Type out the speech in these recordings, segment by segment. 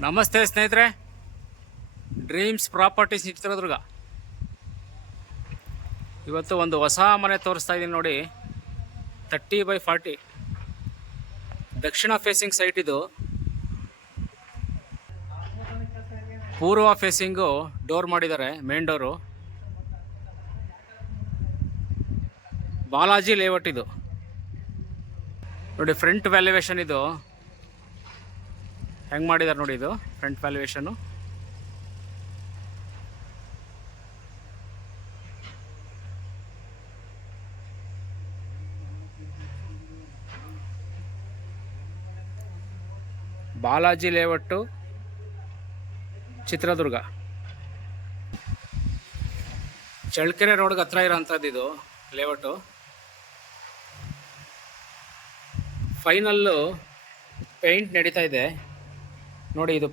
ನಮಸ್ತೆ ಸ್ನೇಹಿತರೆ, dreams properties Chitradurga. ಇವತ್ತು ಒಂದು ಹೊಸ ಮನೆ ತೋರಿಸ್ತಾ ಇದ್ದೀನಿ ನೋಡಿ. 30x40 ದಕ್ಷಿಣ ಫೇಸಿಂಗ್ ಸೈಟ್. ಇದು ಪೂರ್ವ ಫೇಸಿಂಗು ಡೋರ್ ಮಾಡಿದ್ದಾರೆ, ಮೇನ್ ಡೋರು. ಬಾಲಾಜಿ ಲೇಔಟ್ ಇದು ನೋಡಿ. ಫ್ರಂಟ್ ವ್ಯಾಲ್ಯುವೇಷನ್ ಇದು ಹೆಂಗೆ ಮಾಡಿದ್ದಾರೆ ನೋಡಿ. ಇದು ಫ್ರಂಟ್ ವ್ಯಾಲ್ಯುವೇಷನು. ಬಾಲಾಜಿ ಲೇಔಟು, ಚಿತ್ರದುರ್ಗ. ಚಳ್ಳಕೆರೆ ರೋಡ್ಗೆ ಹತ್ರ ಇರೋಂಥದ್ದು ಇದು ಲೇಔಟು. ಫೈನಲ್ಲು ಪೇಂಟ್ ನಡೀತಾ ಇದೆ ನೋಡಿ. ಇದು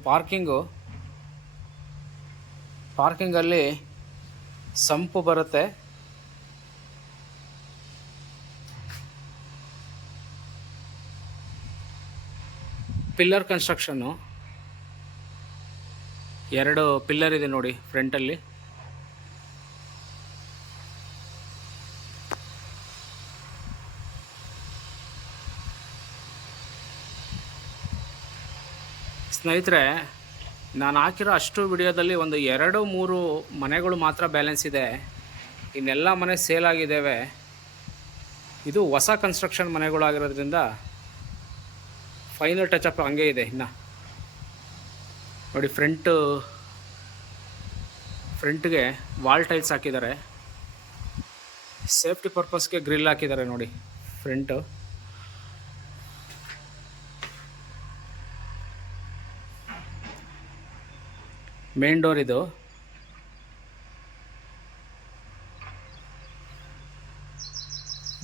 ಪಾರ್ಕಿಂಗಲ್ಲಿ ಸಂಪು ಬರುತ್ತೆ. ಪಿಲ್ಲರ್ ಕನ್ಸ್ಟ್ರಕ್ಷನ್ನು, 2 ಪಿಲ್ಲರ್ ಇದೆ ನೋಡಿ ಫ್ರಂಟಲ್ಲಿ. ಸ್ನೇಹಿತರೆ, ನಾನು ಹಾಕಿರೋ ಅಷ್ಟು ವಿಡಿಯೋದಲ್ಲಿ ಒಂದು 2-3 ಮನೆಗಳು ಮಾತ್ರ ಬ್ಯಾಲೆನ್ಸ್ ಇದೆ. ಇನ್ನೆಲ್ಲ ಮನೆ ಸೇಲ್ ಆಗಿದ್ದಾವೆ. ಇದು ಹೊಸ ಕನ್ಸ್ಟ್ರಕ್ಷನ್ ಮನೆಗಳಾಗಿರೋದ್ರಿಂದ ಫೈನಲ್ ಟಚಪ್ ಹಂಗೆ ಇದೆ ಇನ್ನು ನೋಡಿ. ಫ್ರಂಟ್ಗೆ ವಾಲ್ ಟೈಲ್ಸ್ ಹಾಕಿದ್ದಾರೆ. ಸೇಫ್ಟಿ ಪರ್ಪಸ್ಗೆ ಗ್ರಿಲ್ ಹಾಕಿದ್ದಾರೆ ನೋಡಿ. ಫ್ರಂಟು ಮೇನ್ ಡೋರ್ ಇದು.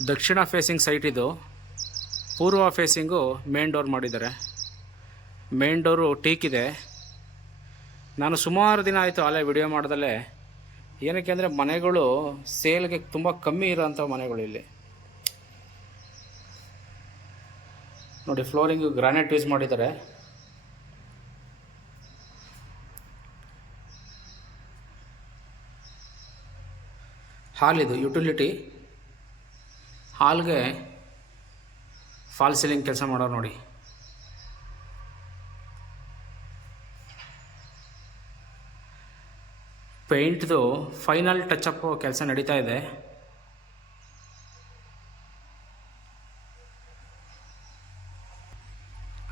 ದಕ್ಷಿಣ ಫೇಸಿಂಗ್ ಸೈಟ್ ಇದು. ಪೂರ್ವ ಫೇಸಿಂಗು ಮೇನ್ ಡೋರ್ ಮಾಡಿದ್ದಾರೆ. ಮೇನ್ ಡೋರು ಟೀಕ್ ಇದೆ. ನಾನು ಸುಮಾರು ದಿನ ಆಯಿತು ಅಲ್ಲೇ ವಿಡಿಯೋ ಮಾಡ್ದಲ್ಲೇ. ಏನಕ್ಕೆ ಅಂದರೆ ಮನೆಗಳು ಸೇಲ್ಗೆ ತುಂಬ ಕಮ್ಮಿ ಇರೋಂಥ ಮನೆಗಳು ಇಲ್ಲಿ ನೋಡಿ. ಫ್ಲೋರಿಂಗು ಗ್ರಾನೈಟ್ ಯೂಸ್ ಮಾಡಿದ್ದಾರೆ. ಹಾಲ್ ಇದು ಯುಟಿಲಿಟಿ ಹಾಲ್ಗೆ ಫಾಲ್ ಸೀಲಿಂಗ್ ಕೆಲಸ ಮಾಡೋರು ನೋಡಿ. ಪೇಂಟ್ದು ಫೈನಲ್ ಟಚಪ್ ಕೆಲಸ ನಡೀತಾ ಇದೆ.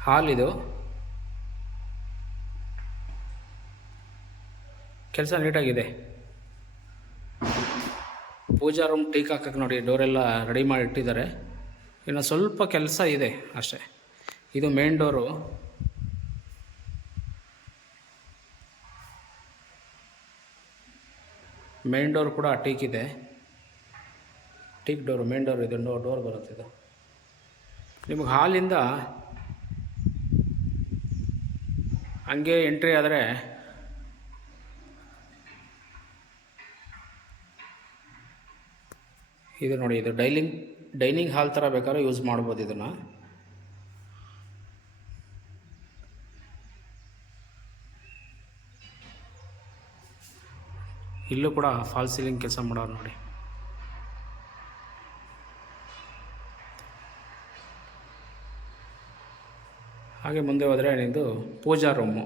ಹಾಲ್ ಇದು ಕೆಲಸ ನೀಟಾಗಿದೆ. ಪೂಜಾ ರೂಮ್ ಟೀಕ್ ಹಾಕಕ್ಕೆ ನೋಡಿ, ಡೋರೆಲ್ಲ ರೆಡಿ ಮಾಡಿ ಇಟ್ಟಿದ್ದಾರೆ. ಇನ್ನು ಸ್ವಲ್ಪ ಕೆಲಸ ಇದೆ ಅಷ್ಟೇ. ಇದು ಮೇನ್ ಡೋರು. ಮೇನ್ ಡೋರ್ ಕೂಡ ಟೀಕ್ ಇದೆ. ಟೀಕ್ ಡೋರು ಮೇನ್ ಡೋರ್ ಇದು. ಡೋರ್ ಬರುತ್ತೆ ಇದು. ನಿಮಗೆ ಹಾಲಿಂದ ಹಂಗೆ ಎಂಟ್ರಿ ಆದರೆ ಇದು ನೋಡಿ. ಇದು ಡೈನಿಂಗ್ ಹಾಲ್ ಥರ ಬೇಕಾದ್ರೆ ಯೂಸ್ ಮಾಡ್ಬೋದು ಇದನ್ನು. ಇಲ್ಲೂ ಕೂಡ ಫಾಲ್ ಸೀಲಿಂಗ್ ಕೆಲಸ ಮಾಡೋರು ನೋಡಿ. ಹಾಗೆ ಮುಂದೆ ಹೋದರೆ ಇದು ಪೂಜಾ ರೂಮು.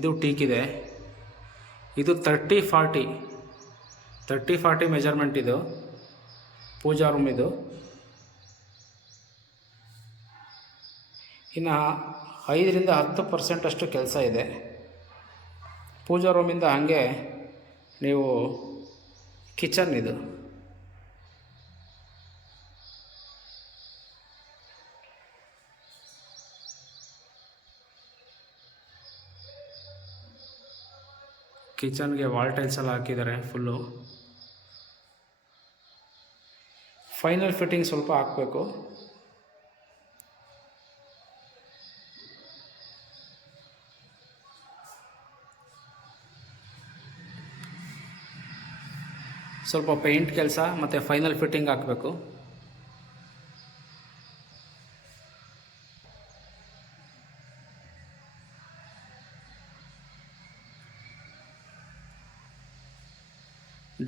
ಇದು ಟೀಕ್ ಇದೆ. ಇದು 30-40 ಮೆಜರ್ಮೆಂಟ್ ಇದು ಪೂಜಾ ರೂಮ್ ಇದು. ಇನ್ನು 5-10% ಅಷ್ಟು ಕೆಲಸ ಇದೆ. ಪೂಜಾ ರೂಮಿಂದ ಹಾಗೆ ನೀವು ಕಿಚನ್ ಇದು. ಕಿಚನ್ಗೆ ವಾಲ್ ಟೈಲ್ಸ್ ಎಲ್ಲ ಹಾಕಿದ್ದಾರೆ ಫುಲ್ಲು. ಫೈನಲ್ ಫಿಟ್ಟಿಂಗ್ ಸ್ವಲ್ಪ ಹಾಕಬೇಕು. ಸ್ವಲ್ಪ ಪೇಂಟ್ ಕೆಲಸ ಮತ್ತು ಫೈನಲ್ ಫಿಟ್ಟಿಂಗ್ ಹಾಕಬೇಕು.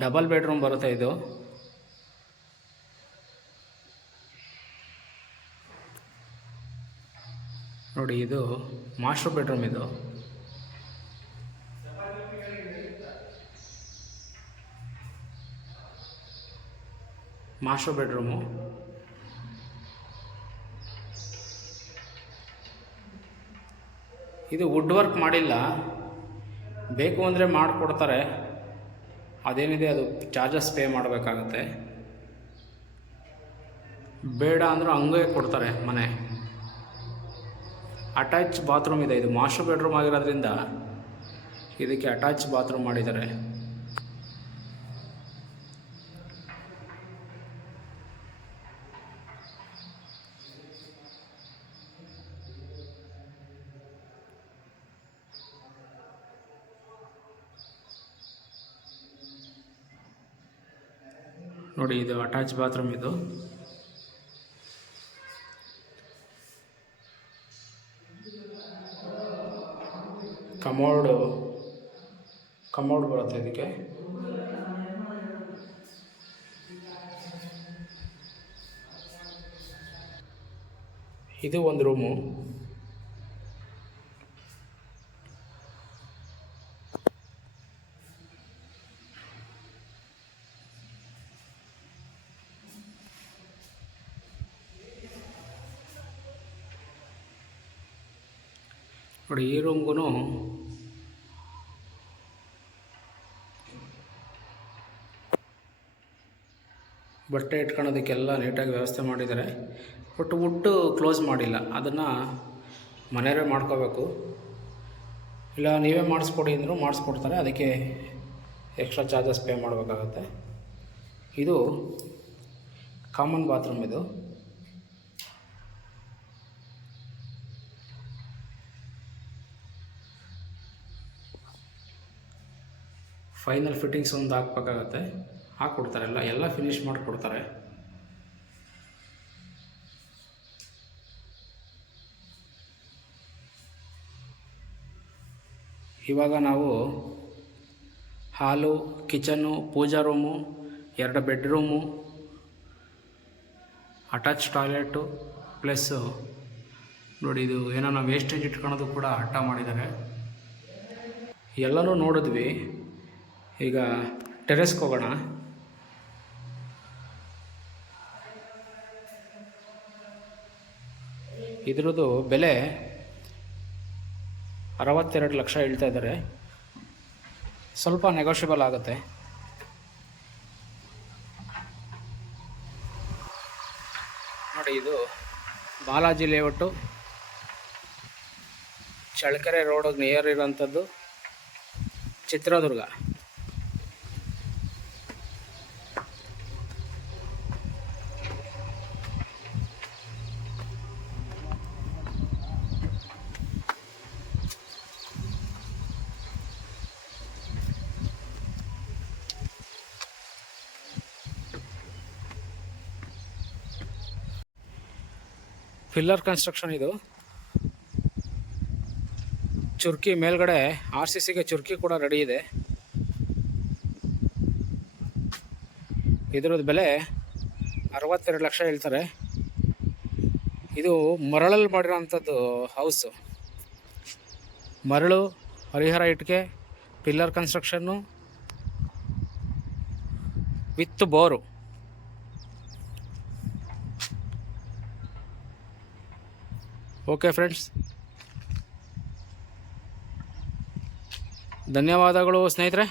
ಡಬಲ್ ಬೆಡ್ರೂಮ್ ಬರುತ್ತೆ ಇದು. ನೋಡಿ, ಇದು ಮಾಸ್ಟರ್ ಬೆಡ್ರೂಮ್. ಇದು ಮಾಸ್ಟರ್ ಬೆಡ್ರೂಮು. ಇದು ವುಡ್ ವರ್ಕ್ ಮಾಡಿಲ್ಲ, ಬೇಕು ಅಂದರೆ ಮಾಡಿಕೊಡ್ತಾರೆ. ಅದೇನಿದೆ ಅದು ಚಾರ್ಜಸ್ ಪೇ ಮಾಡಬೇಕಾಗತ್ತೆ. ಬೇಡ ಅಂದರೂ ಹಂಗೆ ಕೊಡ್ತಾರೆ ಮನೆ. ಅಟ್ಯಾಚ್ ಬಾತ್ರೂಮ್ ಇದೆ. ಇದು ಮಾಸ್ಟರ್ ಬೆಡ್ರೂಮ್ ಆಗಿರೋದ್ರಿಂದ ಇದಕ್ಕೆ ಅಟ್ಯಾಚ್ ಬಾತ್ರೂಮ್ ಮಾಡಿದ್ದಾರೆ. ನೋಡಿ, ಇದು ಅಟ್ಯಾಚ್ ಬಾತ್ರೂಮ್. ಇದು ಕಮೋಡ್ ಬರುತ್ತೆ ಇದಕ್ಕೆ. ಇದು ಒಂದು ರೂಮು. ನೋಡಿ, ಈ ರೂಮ್ಗೂ ಬಟ್ಟೆ ಇಟ್ಕೊಳ್ಳೋದಕ್ಕೆಲ್ಲ ನೀಟಾಗಿ ವ್ಯವಸ್ಥೆ ಮಾಡಿದ್ದಾರೆ. ಬಟ್ ವುಡ್ಡು ಕ್ಲೋಸ್ ಮಾಡಿಲ್ಲ. ಅದನ್ನು ಮನೆಯವರೇ ಮಾಡ್ಕೋಬೇಕು. ಇಲ್ಲ ನೀವೇ ಮಾಡಿಸ್ಕೊಡಿ ಅಂದರೂ ಮಾಡಿಸ್ಕೊಡ್ತಾರೆ. ಅದಕ್ಕೆ ಎಕ್ಸ್ಟ್ರಾ ಚಾರ್ಜಸ್ ಪೇ ಮಾಡಬೇಕಾಗತ್ತೆ. ಇದು ಕಾಮನ್ ಬಾತ್ರೂಮ್. ಇದು ಫೈನಲ್ ಫಿಟ್ಟಿಂಗ್ಸ್ ಒಂದು ಹಾಕ್ಬೇಕಾಗತ್ತೆ. ಹಾಕ್ಕೊಡ್ತಾರೆ. ಎಲ್ಲ ಫಿನಿಷ್ ಮಾಡಿಕೊಡ್ತಾರೆ. ಇವಾಗ ನಾವು hall, kitchen, pooja room, 2 bedroom, attach toilet, plus ನೋಡಿ, ಇದು ಏನೋ ವೇಸ್ಟೇಜ್ ಇಟ್ಕೊಳ್ಳೋದು ಕೂಡ ಹಠ ಮಾಡಿದ್ದಾರೆ. ಎಲ್ಲನೂ ನೋಡಿದ್ವಿ. ಈಗ ಟೆರೆಸ್ಗೆ ಹೋಗೋಣ. ಇದ್ರದ್ದು ಬೆಲೆ 62 ಲಕ್ಷ ಹೇಳ್ತಾ ಇದ್ದಾರೆ. ಸ್ವಲ್ಪ ನೆಗೋಷಿಯಬಲ್ ಆಗುತ್ತೆ. ನೋಡಿ, ಇದು ಬಾಲಾಜಿ ಲೇಔಟು, ಚಳ್ಳಕೆರೆ ರೋಡಿಗೆ ನಿಯರ್ ಇರೋಂಥದ್ದು, ಚಿತ್ರದುರ್ಗ. Pillar construction. ಇದು ಚುರ್ಕಿ ಮೇಲ್ಗಡೆ RCCಗೆ ಚುರ್ಕಿ ಕೂಡ ರೆಡಿ ಇದೆ. ಇದರದ್ದು ಬೆಲೆ 62 ಲಕ್ಷ ಹೇಳ್ತಾರೆ. ಇದು ಮರಳಲ್ಲಿ ಮಾಡಿರೋಂಥದ್ದು ಹೌಸು. ಮರಳು, ಹರಿಹರ ಇಟ್ಟಿಗೆ, pillar construction with bore. Okay friends, ಧನ್ಯವಾದಗಳು ಸ್ನೇಹಿತರೆ.